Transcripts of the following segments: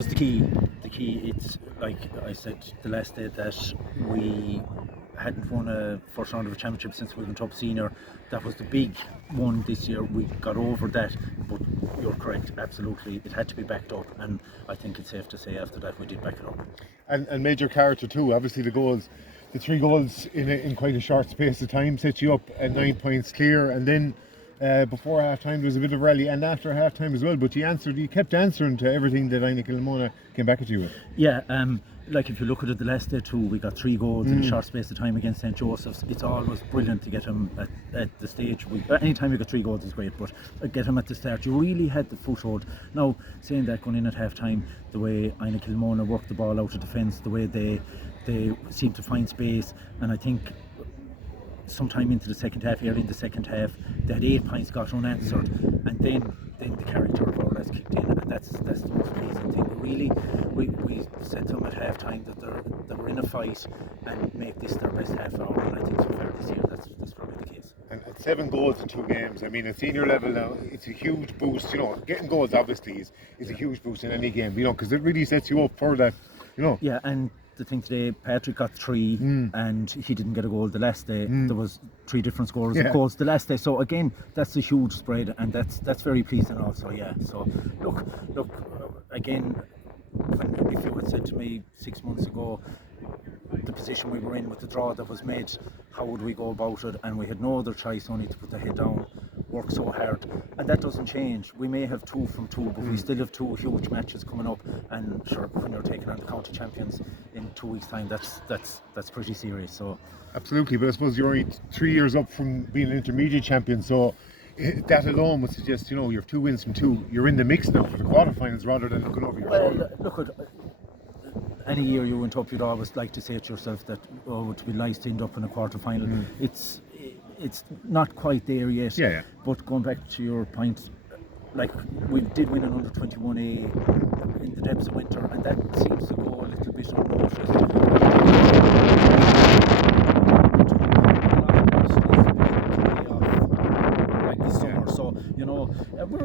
The key, it's like I said the last day that we hadn't won a first round of a championship since we went up senior. That was the big one this year. We got over that, but you're correct, absolutely. It had to be backed up, and I think it's safe to say after that we did back it up. And major character too, obviously the 3 goals in quite a short space of time set you up at 9 points clear, and then before half time there was a bit of rally, and after half time as well, but you kept answering to everything that Aina Kilmona came back at you with. Yeah, like if you look at it the last day too, we got 3 goals in a short space of time against St. Joseph's. It's always brilliant to get him at the stage. Anytime you get 3 goals is great, but get him at the start. You really had the foothold. Now, saying that, going in at half time, the way Aina Kilmona worked the ball out of defence, the way they seemed to find space, and I think sometime into the second half, early in the second half, they had 8 points got unanswered, and then the character of our lads kicked in, and that's the most pleasing thing. We said to them at half time that they were in a fight and make this their best half hour, and I think so far this year that's probably the case. And 7 goals in 2 games, I mean at senior level now, it's a huge boost, getting goals obviously is a huge boost in any game, because it really sets you up for that, Yeah, and the thing today, Patrick got 3 and he didn't get a goal the last day. There was 3 different scorers of goals the last day, so again that's a huge spread, and that's very pleasing also. Yeah, so look again, if you had said to me 6 months ago the position we were in with the draw that was made, how would we go about it, and we had no other choice only to put the head down, work so hard, and that doesn't change. We may have 2 from 2, but we still have 2 huge matches coming up, and sure, when you're taking on the county champions in 2 weeks' time, that's pretty serious. So absolutely, but I suppose you're only 3 years up from being an intermediate champion, so that alone would suggest you're 2 wins from 2, you're in the mix now for the quarterfinals rather than looking over your shoulder. Look at any year you went up, you'd always like to say to yourself that it would be nice to end up in a quarter final. It's not quite there yet. Yeah. But going back to your point, like we did win an under 21A in the depths of winter, and that seems to go a little bit unnoticed. So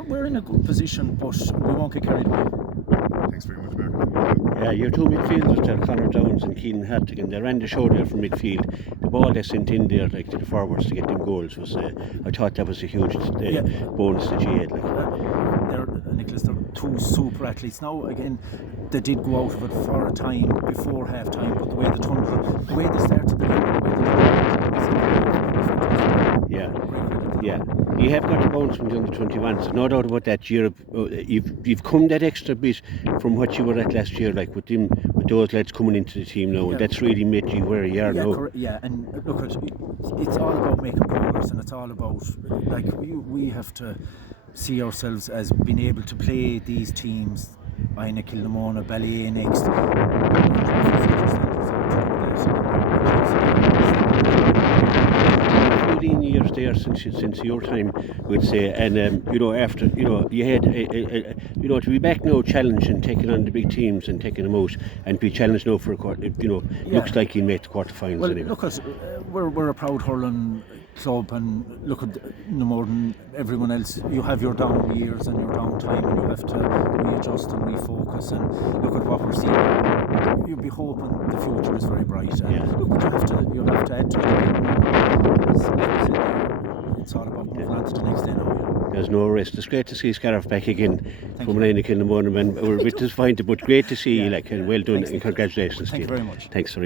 we're in a good position, but we won't get carried away. Thanks very much, Mark. Yeah, your 2 midfielders there, Conor Downs and Keenan Hattigan, they ran the show there from midfield. The ball they sent in there, like to the forwards to get them goals, was I thought that was a huge bonus that you had. Nicholas, they're 2 super athletes. Now again, they did go out of it for a time before half time, but the way they started the game, you have got the bounce from the under 21, so no doubt about that. You've come that extra bit from what you were at last year, like with those lads coming into the team now, and that's really made you where you are now. And look, it's all about making progress, and it's all about we have to see ourselves as being able to play these teams, Aina Kilmona, Ballyea next. 15 years there since your time, we'd say, and after you had to be back now challenging, taking on the big teams and taking them out, and be challenged now for a quarter. Looks like you'll make the quarterfinals. Well, anyway. Look, we're a proud hurling club, and look at no more than everyone else. You have your down years and your down time, and you have to readjust and refocus. And look at what we're seeing. You'd be hoping the future is very bright. And look, you have to add to it. It's all about moving on to the next day now. There's no rest. It's great to see Scarriff back again from Aina Kilmona, and we're a bit disappointed, but great to see you, and well done, and congratulations to you. Thank you very much. Thanks.